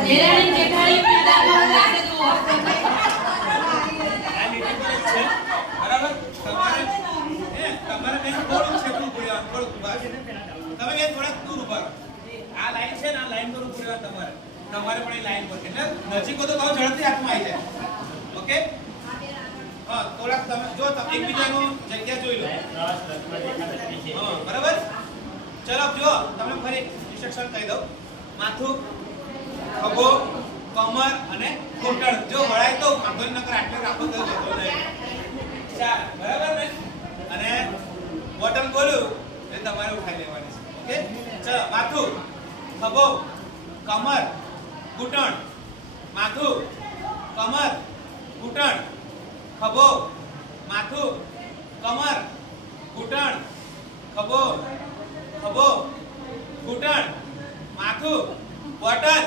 દેરાણી જેઠાણી પેલા બોલાવે તો આ લીટી પર જ છે બરાબર તમારે બેન થોડું છે તું પૂર્યા થોડું બસ તમે બેન થોડા દૂર ઉભા રહો આ લાઈન છે ને આ લાઈન પર પૂર્યા તમારે પણ એ લાઈન પર એટલે નજીક હો તો બહુ ઝડપથી હાથમાં આવી જાય ઓકે હા થોડાક તમે જો તમે એકબીજાનું જગ્યા જોઈ લો હા બરાબર ચલો જો તમને ફરી ઇન્સ્ટ્રક્શન કહી દઉં માથું ખભો કમર અને ઘૂંટણ જો વળાય તો વાંધો નકર આટલે રાખો તો જતો નહીં ચાલ બરાબર ને અને બોટલ બોલું એ તમારે ઉઠાઈ લેવાની છે ઓકે ચલો માથું ખભો કમર ઘૂંટણ માથું કમર ઘૂંટણ ખભો માથું કમર ઘૂંટણ ખભો ઘૂંટણ માથું બોટલ